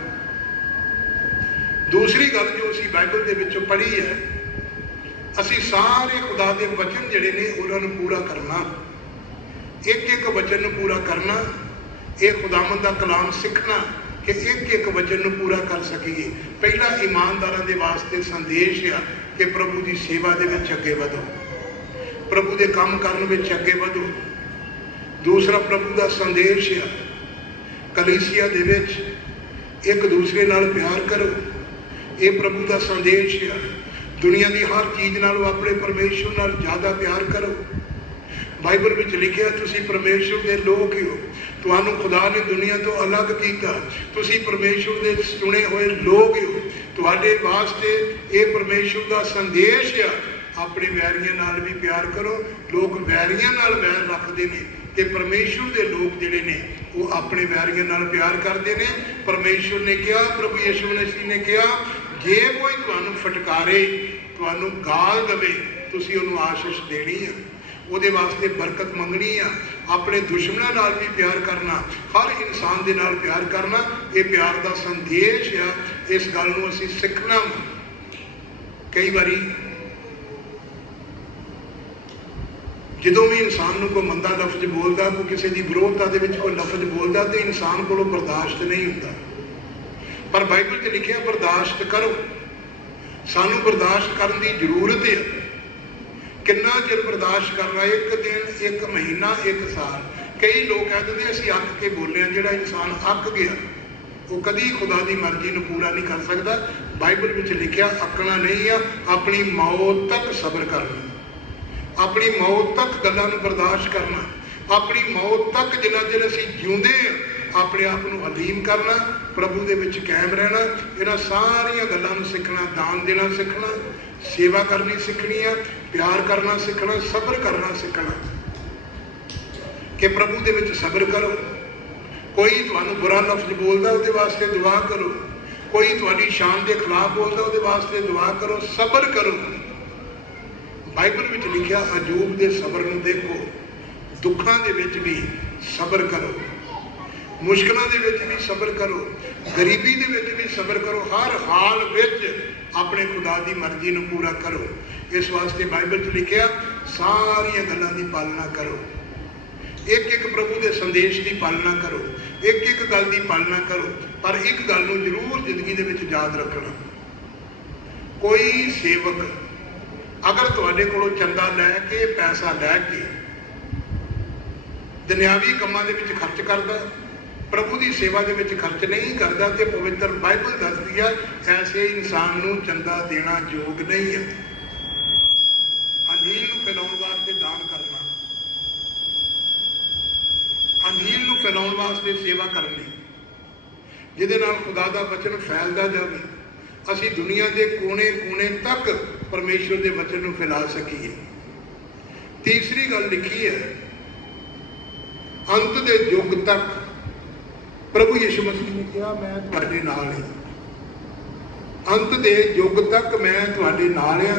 ਦੂਸਰੀ ਗੱਲ ਜੋ ਅਸੀਂ ਬਾਈਬਲ ਦੇ ਵਿੱਚੋਂ ਪੜ੍ਹੀ ਹੈ ਅਸੀਂ ਸਾਰੇ ਖੁਦਾ ਦੇ ਵਚਨ ਜਿਹੜੇ ਨੇ, ਉਹਨਾਂ ਨੂੰ ਪੂਰਾ ਕਰਨਾ। ਇੱਕ ਇੱਕ ਵਚਨ ਨੂੰ ਪੂਰਾ ਕਰਨਾ, ਇਹ ਖੁਦਾਵੰਦ ਦਾ ਕਲਾਮ ਸਿੱਖਣਾ ਕਿ ਇੱਕ ਇੱਕ ਵਚਨ ਨੂੰ ਪੂਰਾ ਕਰ ਸਕੀਏ। ਪਹਿਲਾ ਇਮਾਨਦਾਰਾਂ ਦੇ ਵਾਸਤੇ ਸੰਦੇਸ਼ ਆ ਕਿ ਪ੍ਰਭੂ ਦੀ ਸੇਵਾ ਦੇ ਵਿੱਚ ਅੱਗੇ ਵਧੋ। ਪ੍ਰਭੂ ਦੇ ਕੰਮ ਕਰਨ ਵਿੱਚ ਅੱਗੇ ਵਧੋ। ਦੂਸਰਾ ਪ੍ਰਭੂ ਦਾ ਸੰਦੇਸ਼ ਆ, ਕਲੀਸਿਆ ਦੇ ਵਿੱਚ ਇੱਕ ਦੂਸਰੇ ਨਾਲ ਪਿਆਰ ਕਰੋ। ਇਹ ਪ੍ਰਭੂ ਦਾ ਸੰਦੇਸ਼ ਆ। ਦੁਨੀਆ ਦੀ ਹਰ ਚੀਜ਼ ਨਾਲੋਂ ਆਪਣੇ ਪਰਮੇਸ਼ਵਰ ਨਾਲ ਜ਼ਿਆਦਾ ਪਿਆਰ ਕਰੋ। ਬਾਈਬਲ ਵਿੱਚ ਲਿਖਿਆ, ਤੁਸੀਂ ਪਰਮੇਸ਼ਵਰ ਦੇ ਲੋਕ ਹੋ ਤੁਹਾਨੂੰ ਖੁਦਾ ਨੇ ਦੁਨੀਆ ਤੋਂ ਅਲੱਗ ਕੀਤਾ। ਤੁਸੀਂ ਪਰਮੇਸ਼ਵਰ ਦੇ ਚੁਣੇ ਹੋਏ ਲੋਕ ਹੋ ਤੁਹਾਡੇ ਵਾਸਤੇ ਇਹ ਪਰਮੇਸ਼ਵਰ ਦਾ ਸੰਦੇਸ਼ ਆ। ਆਪਣੇ ਵੈਰੀਆਂ ਨਾਲ ਵੀ ਪਿਆਰ ਕਰੋ। ਲੋਕ ਵੈਰੀਆਂ ਨਾਲ ਵੈਰ ਰੱਖਦੇ ਨੇ ਤੇ ਪਰਮੇਸ਼ਵਰ ਦੇ ਲੋਕ ਜਿਹੜੇ ਨੇ, ਉਹ ਆਪਣੇ ਵੈਰੀਆਂ ਨਾਲ ਪਿਆਰ ਕਰਦੇ ਨੇ। ਪਰਮੇਸ਼ਵਰ ਨੇ ਕਿਹਾ, ਪ੍ਰਭੂ ਯਿਸੂ ਮਸੀਹ ਨੇ ਕਿਹਾ ਜੇ ਕੋਈ ਤੁਹਾਨੂੰ ਫਟਕਾਰੇ, ਤੁਹਾਨੂੰ ਗਾਲ ਦੇਵੇ, ਤੁਸੀਂ ਉਹਨੂੰ ਆਸ਼ੀਸ਼ ਦੇਣੀ ਆ। ਉਹਦੇ ਵਾਸਤੇ ਬਰਕਤ ਮੰਗਣੀ ਆ। ਆਪਣੇ ਦੁਸ਼ਮਣਾਂ ਨਾਲ ਵੀ ਪਿਆਰ ਕਰਨਾ, ਹਰ ਇਨਸਾਨ ਦੇ ਨਾਲ ਪਿਆਰ ਕਰਨਾ, ਇਹ ਪਿਆਰ ਦਾ ਸੰਦੇਸ਼ ਆ। ਇਸ ਗੱਲ ਨੂੰ ਅਸੀਂ ਸਿੱਖਣਾ ਕਈ ਵਾਰੀ ਜਦੋਂ ਵੀ ਇਨਸਾਨ ਨੂੰ ਕੋਈ ਮੰਦਾ ਲਫ਼ਜ਼ ਬੋਲਦਾ, ਕੋਈ ਕਿਸੇ ਦੀ ਵਿਰੋਧਤਾ ਦੇ ਵਿੱਚ ਕੋਈ ਲਫ਼ਜ਼ ਬੋਲਦਾ, ਤੇ ਇਨਸਾਨ ਕੋਲੋਂ ਬਰਦਾਸ਼ਤ ਨਹੀਂ ਹੁੰਦਾ। ਪਰ ਬਾਈਬਲ 'ਚ ਲਿਖਿਆ ਬਰਦਾਸ਼ਤ ਕਰੋ। ਸਾਨੂੰ ਬਰਦਾਸ਼ਤ ਕਰਨ ਦੀ ਜ਼ਰੂਰਤ ਹੈ। ਕਿੰਨਾ ਚਿਰ ਬਰਦਾਸ਼ਤ ਕਰਨਾ? ਇੱਕ ਦਿਨ, ਇੱਕ ਮਹੀਨਾ, ਇੱਕ ਸਾਲ। ਕਈ ਲੋਕ ਕਹਿ ਦਿੰਦੇ ਅਸੀਂ ਅੱਕ ਕੇ ਬੋਲੇ ਆ ਜਿਹੜਾ ਇਨਸਾਨ ਅੱਕ ਗਿਆ, ਉਹ ਕਦੀ ਖੁਦਾ ਦੀ ਮਰਜ਼ੀ ਨੂੰ ਪੂਰਾ ਨਹੀਂ ਕਰ ਸਕਦਾ। ਬਾਈਬਲ ਵਿੱਚ ਲਿਖਿਆ, ਅੱਕਣਾ ਨਹੀਂ ਆ, ਆਪਣੀ ਮੌਤ ਤੱਕ ਸਬਰ ਕਰਨਾ। ਆਪਣੀ ਮੌਤ ਤੱਕ ਗੱਲਾਂ ਨੂੰ ਬਰਦਾਸ਼ਤ ਕਰਨਾ। ਆਪਣੀ ਮੌਤ ਤੱਕ ਜਿੰਨਾ ਚਿਰ ਅਸੀਂ ਜਿਉਂਦੇ ਆ ਆਪਣੇ ਆਪ ਨੂੰ ਅਲੀਮ ਕਰਨਾ, ਪ੍ਰਭੂ ਦੇ ਵਿੱਚ ਕਾਇਮ ਰਹਿਣਾ, ਇਹਨਾਂ ਸਾਰੀਆਂ ਗੱਲਾਂ ਨੂੰ ਸਿੱਖਣਾ, ਦਾਨ ਦੇਣਾ ਸਿੱਖਣਾ, ਸੇਵਾ ਕਰਨੀ ਸਿੱਖਣੀ ਆ, ਪਿਆਰ ਕਰਨਾ ਸਿੱਖਣਾ, ਸਬਰ ਕਰਨਾ ਸਿੱਖਣਾ। ਕਿ ਪ੍ਰਭੂ ਦੇ ਵਿੱਚ ਸਬਰ ਕਰੋ। ਕੋਈ ਤੁਹਾਨੂੰ ਬੁਰਾ ਲਫ਼ਜ਼ ਬੋਲਦਾ, ਉਹਦੇ ਵਾਸਤੇ ਦੁਆ ਕਰੋ। ਕੋਈ ਤੁਹਾਡੀ ਸ਼ਾਨ ਦੇ ਖਿਲਾਫ ਬੋਲਦਾ, ਉਹਦੇ ਵਾਸਤੇ ਦੁਆ ਕਰੋ, ਸਬਰ ਕਰੋ। ਬਾਈਬਲ ਵਿੱਚ ਲਿਖਿਆ ਅਜੂਬ ਦੇ ਸਬਰ ਨੂੰ ਦੇਖੋ। ਦੁੱਖਾਂ ਦੇ ਵਿੱਚ ਵੀ ਸਬਰ ਕਰੋ। ਮੁਸ਼ਕਲਾਂ ਦੇ ਵਿੱਚ ਵੀ ਸਬਰ ਕਰੋ, ਗਰੀਬੀ ਦੇ ਵਿੱਚ ਵੀ ਸਬਰ ਕਰੋ, ਹਰ ਹਾਲ ਵਿੱਚ ਆਪਣੇ ਖੁਦਾ ਦੀ ਮਰਜ਼ੀ ਨੂੰ ਪੂਰਾ ਕਰੋ। ਇਸ ਵਾਸਤੇ ਬਾਈਬਲ 'ਚ ਲਿਖਿਆ, ਸਾਰੀਆਂ ਗੱਲਾਂ ਦੀ ਪਾਲਣਾ ਕਰੋ। ਇੱਕ ਇੱਕ ਪ੍ਰਭੂ ਦੇ ਸੰਦੇਸ਼ ਦੀ ਪਾਲਣਾ ਕਰੋ ਇੱਕ ਇੱਕ ਗੱਲ ਦੀ ਪਾਲਣਾ ਕਰੋ, ਪਰ ਇੱਕ ਗੱਲ ਨੂੰ ਜ਼ਰੂਰ ਜ਼ਿੰਦਗੀ ਦੇ ਵਿੱਚ ਯਾਦ ਰੱਖਣਾ। ਕੋਈ ਸੇਵਕ ਅਗਰ ਤੁਹਾਡੇ ਕੋਲੋਂ ਚੰਦਾ ਲੈ ਕੇ, ਪੈਸਾ ਲੈ ਕੇ ਦੁਨਿਆਵੀ ਕੰਮਾਂ ਦੇ ਵਿੱਚ ਖਰਚ ਕਰਦਾ ਪ੍ਰਭੂ ਦੀ ਸੇਵਾ ਦੇ ਵਿੱਚ ਖਰਚ ਨਹੀਂ ਕਰਦਾ ਤੇ ਪਵਿੱਤਰ ਬਾਈਬਲ ਦੱਸਦੀ ਹੈ ਐਸੇ ਇਨਸਾਨ ਨੂੰ ਚੰਦਾ ਦੇਣਾ ਯੋਗ ਨਹੀਂ ਹੈ ਅੰਜੀਲ ਨੂੰ ਫੈਲਾਉਣ ਵਾਸਤੇ ਦਾਨ ਕਰਨਾ। ਅੰਜੀਲ ਨੂੰ ਫੈਲਾਉਣ ਵਾਸਤੇ ਸੇਵਾ ਕਰਨੀ। ਜਿਹਦੇ ਨਾਲ ਖੁਦਾ ਦਾ ਵਚਨ ਫੈਲਦਾ ਜਾਵੇ। ਅਸੀਂ ਦੁਨੀਆ ਦੇ ਕੋਨੇ-ਕੋਨੇ ਤੱਕ ਪਰਮੇਸ਼ਵਰ ਦੇ ਵਚਨ ਨੂੰ ਫੈਲਾ ਸਕੀਏ। ਤੀਸਰੀ ਗੱਲ ਲਿਖੀ ਹੈ, ਅੰਤ ਦੇ ਯੁੱਗ ਤੱਕ ਪ੍ਰਭੂ ਯਿਸੂ ਮਸੀਹ ਨੇ ਕਿਹਾ, ਮੈਂ ਤੁਹਾਡੇ ਨਾਲ ਹਾਂ ਅੰਤ ਦੇ ਯੁੱਗ ਤੱਕ ਮੈਂ ਤੁਹਾਡੇ ਨਾਲ ਹਾਂ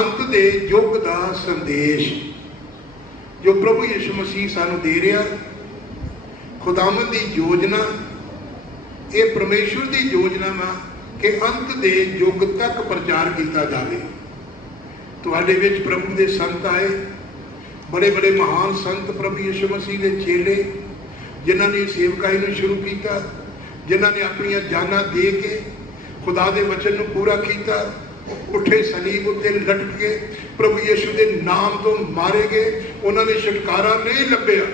ਅੰਤ ਦੇ ਯੁੱਗ ਦਾ ਸੰਦੇਸ਼ ਜੋ ਪ੍ਰਭੂ ਯਿਸੂ ਮਸੀਹ ਸਾਨੂੰ ਦੇ ਰਿਹਾ, ਖੁਦਾਵੰਦ ਦੀ ਯੋਜਨਾ, ਇਹ ਪਰਮੇਸ਼ਵਰ ਦੀ ਯੋਜਨਾ ਵਾ ਕਿ ਅੰਤ ਦੇ ਯੁੱਗ ਤੱਕ ਪ੍ਰਚਾਰ ਕੀਤਾ ਜਾਵੇ। ਤੁਹਾਡੇ ਵਿੱਚ ਪ੍ਰਭੂ ਦੇ ਸੰਤ ਆਏ ਬੜੇ ਬੜੇ ਮਹਾਨ ਸੰਤ ਪ੍ਰਭੂ ਯਿਸੂ ਮਸੀਹ ਦੇ ਚੇਲੇ ਜਿਨ੍ਹਾਂ ਨੇ ਸੇਵਕਾਈ ਨੂੰ ਸ਼ੁਰੂ ਕੀਤਾ, ਜਿਨ੍ਹਾਂ ਨੇ ਆਪਣੀਆਂ ਜਾਨਾਂ ਦੇ ਕੇ ਖੁਦਾ ਦੇ ਵਚਨ ਨੂੰ ਪੂਰਾ ਕੀਤਾ ਉੱਠੇ ਸਲੀਬ ਉੱਤੇ ਲਟਕ ਕੇ ਪ੍ਰਭੂ ਯਿਸੂ ਦੇ ਨਾਮ ਤੋਂ ਮਾਰੇ ਗਏ, ਉਹਨਾਂ ਨੇ ਛੁਟਕਾਰਾ ਨਹੀਂ ਲੱਭਿਆ।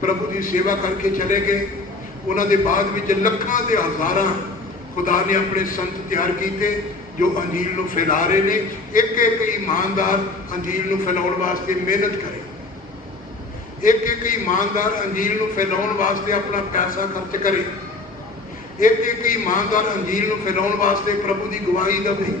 ਪ੍ਰਭੂ ਦੀ ਸੇਵਾ ਕਰਕੇ ਚਲੇ ਗਏ। ਉਹਨਾਂ ਦੇ ਬਾਅਦ ਵਿੱਚ ਲੱਖਾਂ ਤੇ ਹਜ਼ਾਰਾਂ ਖੁਦਾ ਨੇ ਆਪਣੇ ਸੰਤ ਤਿਆਰ ਕੀਤੇ, ਜੋ ਅੰਜੀਲ ਨੂੰ ਫੈਲਾ ਰਹੇ ਨੇ। ਇੱਕ ਇੱਕ ਇਮਾਨਦਾਰ ਅੰਜੀਲ ਨੂੰ ਫੈਲਾਉਣ ਵਾਸਤੇ ਮਿਹਨਤ ਕਰੇ। ਇੱਕ ਇੱਕ ਇਮਾਨਦਾਰ ਅੰਜੀਲ ਨੂੰ ਫੈਲਾਉਣ ਵਾਸਤੇ ਆਪਣਾ ਪੈਸਾ ਖਰਚ ਕਰੇ। ਇੱਕ ਇੱਕ ਇਮਾਨਦਾਰ ਅੰਜੀਲ ਨੂੰ ਫੈਲਾਉਣ ਵਾਸਤੇ ਪ੍ਰਭੂ ਦੀ ਗਵਾਹੀ ਦੇਵੇ।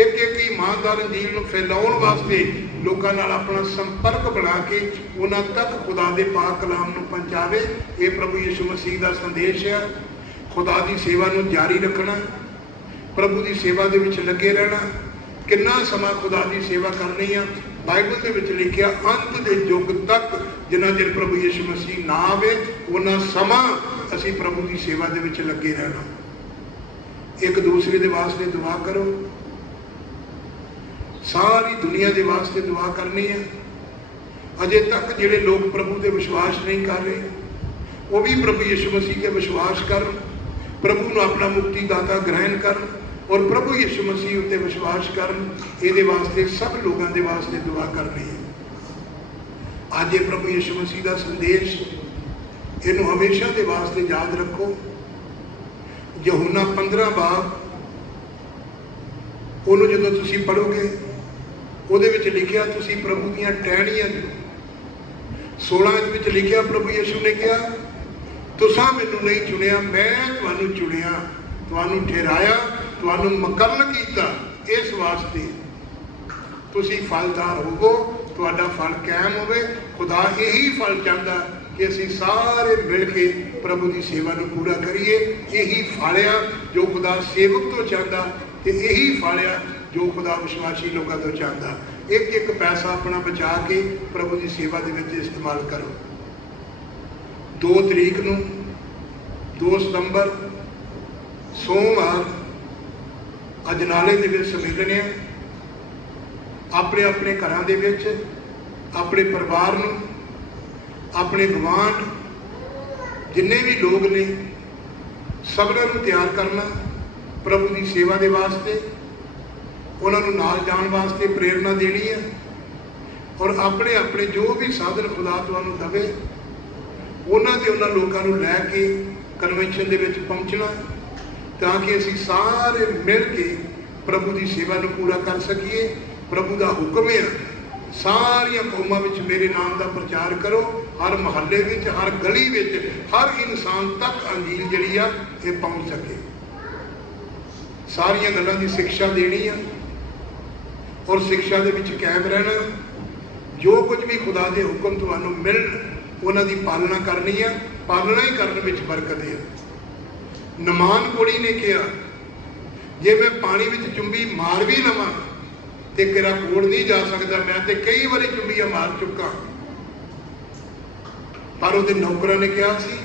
ਇੱਕ ਇੱਕ ਇਮਾਨਦਾਰ ਅੰਜੀਲ ਨੂੰ ਫੈਲਾਉਣ ਵਾਸਤੇ ਲੋਕਾਂ ਨਾਲ ਆਪਣਾ ਸੰਪਰਕ ਬਣਾ ਕੇ ਉਹਨਾਂ ਤੱਕ ਖੁਦਾ ਦੇ ਪਾਕ ਕਲਾਮ ਨੂੰ ਪਹੁੰਚਾਵੇ। ਇਹ ਪ੍ਰਭੂ ਯਿਸੂ ਮਸੀਹ ਦਾ ਸੰਦੇਸ਼ ਹੈ ਖੁਦਾ ਦੀ ਸੇਵਾ ਨੂੰ ਜਾਰੀ ਰੱਖਣਾ, ਪ੍ਰਭੂ ਦੀ ਸੇਵਾ ਦੇ ਵਿੱਚ ਲੱਗੇ ਰਹਿਣਾ। ਕਿੰਨਾ ਸਮਾਂ ਖੁਦਾ ਦੀ ਸੇਵਾ ਕਰਨੀ ਆ? ਬਾਈਬਲ ਦੇ ਵਿੱਚ ਲਿਖਿਆ, ਅੰਤ ਦੇ ਯੁੱਗ ਤੱਕ ਜਿੰਨਾ ਚਿਰ ਪ੍ਰਭੂ ਯਿਸੂ ਮਸੀਹ ਨਾ ਆਵੇ ਉਹਨਾਂ ਸਮਾਂ ਅਸੀਂ ਪ੍ਰਭੂ ਦੀ ਸੇਵਾ ਦੇ ਵਿੱਚ ਲੱਗੇ ਰਹਿਣਾ। ਇੱਕ ਦੂਸਰੇ ਦੇ ਵਾਸਤੇ ਦੁਆ ਕਰੋ। ਸਾਰੀ ਦੁਨੀਆ ਦੇ ਵਾਸਤੇ ਦੁਆ ਕਰਨੀ ਹੈ। ਅਜੇ ਤੱਕ ਜਿਹੜੇ ਲੋਕ ਪ੍ਰਭੂ ਤੇ ਵਿਸ਼ਵਾਸ ਨਹੀਂ ਕਰ ਰਹੇ, ਉਹ ਵੀ ਪ੍ਰਭੂ ਯਿਸੂ ਮਸੀਹ ਤੇ ਵਿਸ਼ਵਾਸ ਕਰਨ, ਪ੍ਰਭੂ ਨੂੰ ਆਪਣਾ ਮੁਕਤੀ ਦਾਤਾ ਗ੍ਰਹਿਣ ਕਰਨ। ਔਰ ਪ੍ਰਭੂ ਯਿਸੂ ਮਸੀਹ ਉੱਤੇ ਵਿਸ਼ਵਾਸ ਕਰਨ, ਇਹਦੇ ਵਾਸਤੇ ਸਭ ਲੋਕਾਂ ਦੇ ਵਾਸਤੇ ਦੁਆ ਕਰਨੀ ਹੈ। ਅੱਜ ਇਹ ਪ੍ਰਭੂ ਯਿਸੂ ਮਸੀਹ ਦਾ ਸੰਦੇਸ਼, ਇਹਨੂੰ ਹਮੇਸ਼ਾ ਦੇ ਵਾਸਤੇ ਯਾਦ ਰੱਖੋ। ਯਹੂਨਾ 15 ਬਾਬ ਉਹਨੂੰ ਜਦੋਂ ਤੁਸੀਂ ਪੜੋਗੇ ਉਹਦੇ ਵਿੱਚ ਲਿਖਿਆ ਤੁਸੀਂ ਪ੍ਰਭੂ ਦੀਆਂ ਟਹਿਣੀਆਂ ਜੋ 16 ਵਿੱਚ ਲਿਖਿਆ ਪ੍ਰਭੂ ਯਿਸੂ ਨੇ ਕਿਹਾ, ਤੁਸੀਂ ਮੈਨੂੰ ਨਹੀਂ ਚੁਣਿਆ, ਮੈਂ ਤੁਹਾਨੂੰ ਚੁਣਿਆ, ਤੁਹਾਨੂੰ ਠਹਿਰਾਇਆ ਤੁਹਾਨੂੰ ਮਕਰਨ ਕੀਤਾ ਇਸ ਵਾਸਤੇ। ਤੁਸੀਂ ਫਲਦਾਰ ਹੋਵੋ, ਤੁਹਾਡਾ ਫਲ ਕਾਇਮ ਹੋਵੇ। ਖੁਦਾ ਇਹੀ ਫਲ ਚਾਹੁੰਦਾ ਕਿ ਅਸੀਂ ਸਾਰੇ ਮਿਲ ਕੇ ਪ੍ਰਭੂ ਦੀ ਸੇਵਾ ਨੂੰ ਪੂਰਾ ਕਰੀਏ। ਇਹੀ ਫਲਿਆ ਜੋ ਖੁਦਾ ਸੇਵਕ ਤੋਂ ਚਾਹੁੰਦਾ ਤੇ ਇਹੀ ਫਲਿਆ ਜੋ ਖੁਦਾ ਵਿਸ਼ਵਾਸੀ ਲੋਕਾਂ ਤੋਂ ਚਾਹੁੰਦਾ। ਇੱਕ ਇੱਕ ਪੈਸਾ ਆਪਣਾ ਬਚਾ ਕੇ ਪ੍ਰਭੂ ਦੀ ਸੇਵਾ ਦੇ ਵਿੱਚ ਇਸਤੇਮਾਲ ਕਰੋ। 2 ਤਰੀਕ ਨੂੰ 2 ਸਤੰਬਰ, ਸੋਮਵਾਰ ਅਜਨਾਲੇ ਦੇ ਵਿੱਚ ਸੰਮੇਲਨ ਹੈ ਆਪਣੇ ਆਪਣੇ ਘਰਾਂ ਦੇ ਵਿੱਚ, ਆਪਣੇ ਪਰਿਵਾਰ ਨੂੰ, ਆਪਣੇ ਗਵਾਂਢ ਜਿੰਨੇ ਵੀ ਲੋਕ ਨੇ ਸਭਨਾਂ ਨੂੰ ਤਿਆਰ ਕਰਨਾ, ਪ੍ਰਭੂ ਦੀ ਸੇਵਾ ਦੇ ਵਾਸਤੇ, ਉਹਨਾਂ ਨੂੰ ਨਾਲ ਜਾਣ ਵਾਸਤੇ ਪ੍ਰੇਰਣਾ ਦੇਣੀ ਹੈ ਔਰ ਆਪਣੇ ਆਪਣੇ ਜੋ ਵੀ ਸਾਧਨ ਖੁਦਾ ਤੁਹਾਨੂੰ ਦਵੇ, ਉਹਨਾਂ ਤੇ ਉਹਨਾਂ ਲੋਕਾਂ ਨੂੰ ਲੈ ਕੇ ਕਨਵੈਨਸ਼ਨ ਦੇ ਵਿੱਚ ਪਹੁੰਚਣਾ ਤਾਂ ਕਿ ਅਸੀਂ ਸਾਰੇ ਮਿਲ ਕੇ ਪ੍ਰਭੂ ਦੀ ਸੇਵਾ ਨੂੰ ਪੂਰਾ ਕਰ ਸਕੀਏ, ਪ੍ਰਭੂ ਦਾ ਹੁਕਮ ਹੈ ਸਾਰੀਆਂ ਕੌਮਾਂ ਵਿੱਚ ਮੇਰੇ ਨਾਮ ਦਾ ਪ੍ਰਚਾਰ ਕਰੋ, ਹਰ ਮਹੱਲੇ ਵਿੱਚ, ਹਰ ਗਲੀ ਵਿੱਚ, ਹਰ ਇਨਸਾਨ ਤੱਕ ਅੰਜੀਲ ਜਿਹੜੀ ਆ, ਇਹ ਪਹੁੰਚ ਸਕੇ। ਸਾਰੀਆਂ ਗੱਲਾਂ ਦੀ ਸਿੱਖਿਆ ਦੇਣੀ ਆ ਔਰ ਸਿੱਖਿਆ ਦੇ ਵਿੱਚ ਕਾਇਮ ਰਹਿਣਾ, ਜੋ ਕੁਝ ਵੀ ਖੁਦਾ ਦੇ ਹੁਕਮ ਤੁਹਾਨੂੰ ਮਿਲਣ, ਉਹਨਾਂ ਦੀ ਪਾਲਣਾ ਕਰਨੀ ਆ, ਪਾਲਣਾ ਹੀ ਕਰਨ ਵਿੱਚ ਬਰਕਤ ਹੈ। ਨਮਾਨ ਕੋੜੀ ਨੇ ਕਿਹਾ, ਜੇ ਮੈਂ ਪਾਣੀ ਵਿੱਚ ਚੁੰਬੀ ਮਾਰ ਵੀ ਲਵਾਂ ਤੇ ਤੇਰਾ ਕੋਲ ਨਹੀਂ ਜਾ ਸਕਦਾ, ਮੈਂ ਤੇ ਕਈ ਵਾਰੀ ਚੁੰਮੀਆਂ ਮਾਰ ਚੁੱਕਾ। ਪਰ ਉਹਦੇ ਨੌਕਰਾਂ ਨੇ ਕਿਹਾ ਸੀ,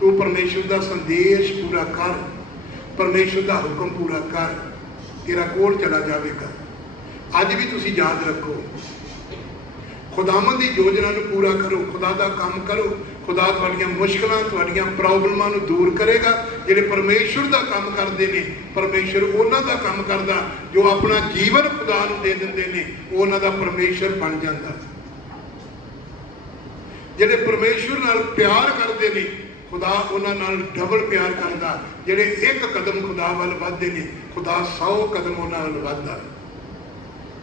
ਤੂੰ ਪਰਮੇਸ਼ਵਰ ਦਾ ਸੰਦੇਸ਼ ਪੂਰਾ ਕਰ ਪਰਮੇਸ਼ਵਰ ਦਾ ਹੁਕਮ ਪੂਰਾ ਕਰ, ਤੇਰਾ ਕੋਲ ਚਲਾ ਜਾਵੇਗਾ। ਅੱਜ ਵੀ ਤੁਸੀਂ ਯਾਦ ਰੱਖੋ, ਖੁਦਾਵੰਦ ਦੀ ਯੋਜਨਾ ਨੂੰ ਪੂਰਾ ਕਰੋ, ਖੁਦਾ ਦਾ ਕੰਮ ਕਰੋ ਖੁਦਾ ਤੁਹਾਡੀਆਂ ਮੁਸ਼ਕਲਾਂ, ਤੁਹਾਡੀਆਂ ਪ੍ਰੋਬਲਮਾਂ ਨੂੰ ਦੂਰ ਕਰੇਗਾ। ਜਿਹੜੇ ਪਰਮੇਸ਼ਵਰ ਦਾ ਕੰਮ ਕਰਦੇ ਨੇ ਪਰਮੇਸ਼ਵਰ ਉਹਨਾਂ ਦਾ ਕੰਮ ਕਰਦਾ, ਜੋ ਆਪਣਾ ਜੀਵਨ ਖੁਦਾ ਨੂੰ ਦੇ ਦਿੰਦੇ ਨੇ, ਉਹਨਾਂ ਦਾ ਪਰਮੇਸ਼ਵਰ ਬਣ ਜਾਂਦਾ। ਜਿਹੜੇ ਪਰਮੇਸ਼ਵਰ ਨਾਲ ਪਿਆਰ ਕਰਦੇ ਨੇ, ਖੁਦਾ ਉਹਨਾਂ ਨਾਲ ਡਬਲ ਪਿਆਰ ਕਰਦਾ। ਜਿਹੜੇ ਇੱਕ ਕਦਮ ਖੁਦਾ ਵੱਲ ਵੱਧਦੇ ਨੇ, ਖੁਦਾ 100 ਕਦਮ ਉਹਨਾਂ ਵੱਲ ਵੱਧਦਾ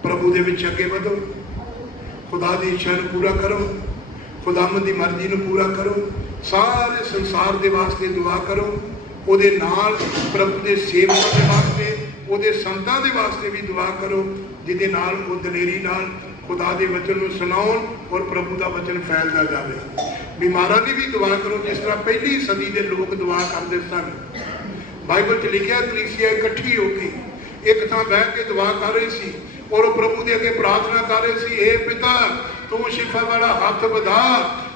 ਪ੍ਰਭੂ ਦੇ ਵਿੱਚ ਅੱਗੇ ਵਧੋ। ਖੁਦਾ ਦੀ ਇੱਛਾ ਨੂੰ ਪੂਰਾ ਕਰੋ। ਖੁਦਾਮ ਦੀ ਮਰਜ਼ੀ ਨੂੰ ਪੂਰਾ ਕਰੋ, ਸਾਰੇ ਸੰਸਾਰ ਦੇ ਵਾਸਤੇ ਦੁਆ ਕਰੋ, ਉਹਦੇ ਨਾਲ ਪ੍ਰਭੂ ਦੇ ਸੇਵਕਾਂ ਦੇ ਵਾਸਤੇ, ਉਹਦੇ ਸੰਤਾਂ ਦੇ ਵਾਸਤੇ ਵੀ ਦੁਆ ਕਰੋ, ਜਿਹਦੇ ਨਾਲ ਉਹ ਦਲੇਰੀ ਨਾਲ ਖੁਦਾ ਦੇ ਵਚਨ ਨੂੰ ਸੁਣਾਉਣ ਔਰ ਪ੍ਰਭੂ ਦਾ ਵਚਨ ਫੈਲਦਾ ਜਾਵੇ। ਬਿਮਾਰਾਂ ਦੀ ਵੀ ਦੁਆ ਕਰੋ, ਜਿਸ ਤਰ੍ਹਾਂ ਪਹਿਲੀ ਸਦੀ ਦੇ ਲੋਕ ਦੁਆ ਕਰਦੇ ਸਨ। ਬਾਈਬਲ 'ਚ ਲਿਖਿਆ ਕਲੀਸਿਆ ਇਕੱਠੀ ਹੋ ਕੇ ਇੱਕ ਥਾਂ ਬਹਿ ਕੇ ਦੁਆ ਕਰ ਰਹੀ ਸੀ ਔਰ ਉਹ ਪ੍ਰਭੂ ਦੇ ਅੱਗੇ ਪ੍ਰਾਰਥਨਾ ਕਰ ਰਹੇ ਸੀ ਏ ਪਿਤਾ ਤੂੰ ਸ਼ਿਫਾ ਵਾਲਾ ਹੱਥ ਵਧਾ,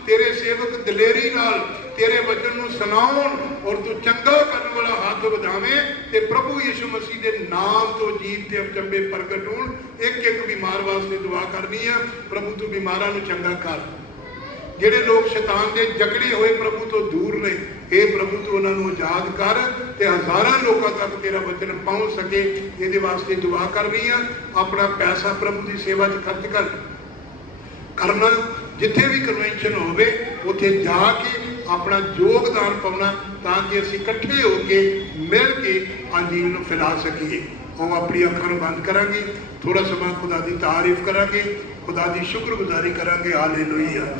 ਤੇਰੇ ਸੇਵਕ ਦਲੇਰੀ ਨਾਲ ਤੇਰੇ ਵਚਨ ਨੂੰ ਸੁਣਾਉਣ ਔਰ ਤੂੰ ਚੰਗਾ ਕਰਨ ਵਾਲਾ ਹੱਥ ਵਧਾਵੇਂ ਤੇ ਪ੍ਰਭੂ ਯਿਸੂ ਮਸੀਹ ਦੇ ਨਾਮ ਤੋਂ ਜੀਵ ਤੇ ਅਚੰਬੇ ਪ੍ਰਗਟ ਹੋਣ। ਇੱਕ ਇੱਕ ਬਿਮਾਰ ਵਾਸਤੇ ਦੁਆ ਕਰਨੀ ਹੈ ਪ੍ਰਭੂ ਤੂੰ ਬਿਮਾਰਾਂ ਨੂੰ ਚੰਗਾ ਕਰ। ਜਿਹੜੇ ਲੋਕ ਸ਼ੈਤਾਨ ਦੇ ਜਕੜੇ ਹੋਏ ਪ੍ਰਭੂ ਤੋਂ ਦੂਰ ਨੇ, ਇਹ ਪ੍ਰਭੂ ਤੂੰ ਉਹਨਾਂ ਨੂੰ ਆਜ਼ਾਦ ਕਰ ਤੇ ਹਜ਼ਾਰਾਂ ਲੋਕਾਂ ਤੱਕ ਤੇਰਾ ਵਚਨ ਪਹੁੰਚ ਸਕੇ। ਇਹਦੇ ਵਾਸਤੇ ਦੁਆ ਕਰਨੀ ਆ। ਆਪਣਾ ਪੈਸਾ ਪ੍ਰਭੂ ਦੀ ਸੇਵਾ 'ਚ ਖਰਚ ਕਰ। ਕਰਨਾ, ਜਿੱਥੇ ਵੀ ਕਨਵੈਨਸ਼ਨ ਹੋਵੇ, ਉੱਥੇ ਜਾ ਕੇ ਆਪਣਾ ਯੋਗਦਾਨ ਪਾਉਣਾ ਤਾਂ ਕਿ ਅਸੀਂ ਇਕੱਠੇ ਹੋ ਕੇ ਮਿਲ ਕੇ ਅੰਜੀਲ ਨੂੰ ਫੈਲਾ ਸਕੀਏ। ਉਹ ਆਪਣੀ ਅੱਖਾਂ ਨੂੰ ਬੰਦ ਕਰਾਂਗੇ ਥੋੜਾ ਸਮਾਂ ਖੁਦਾ ਦੀ ਤਾਰੀਫ ਕਰਾਂਗੇ, ਖੁਦਾ ਦੀ ਸ਼ੁਕਰਗੁਜ਼ਾਰੀ ਕਰਾਂਗੇ। ਹਾਲੇਲੂਇਆ।